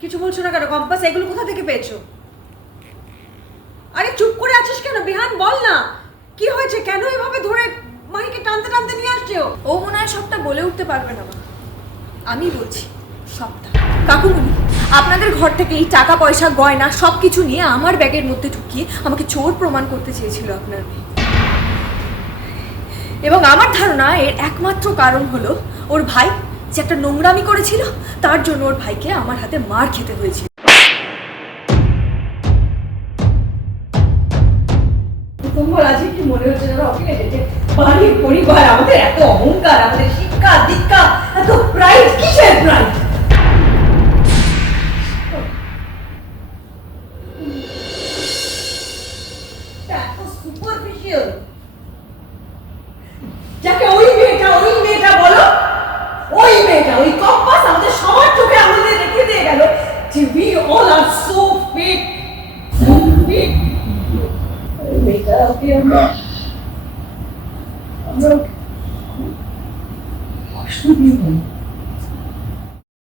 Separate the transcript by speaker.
Speaker 1: কিছু বলছো না কেন? কম্পাস এগুলো কোথা থেকে পেয়েছ? আরে চুপ করে আছিস কেন? বিহান বল না। কি হয়েছে? কেন এভাবে ধরে মাহিকে টানতে টানতে নিয়ে আসছে? ও?
Speaker 2: মনে হয় সবটা বলে উঠতে পারবে না আমি বলছি সবটা। কাকুমণি আপনাদের ঘর থেকে এই টাকা পয়সা গয়না সব কিছু নিয়ে আমার ব্যাগের মধ্যে ঢুকিয়ে আমাকে চোর প্রমাণ করতে চেয়েছিল আপনার মেয়ে। এবং আমার ধারণা এর একমাত্র কারণ হলো ওর ভাই যে একটা নোংরামি করেছিল, তার জন্য ওর ভাইকে আমার হাতে মার খেতে হয়েছিল।
Speaker 1: কি এত যাকে ওকে আমরা আমরা কষ্ট দিয়ে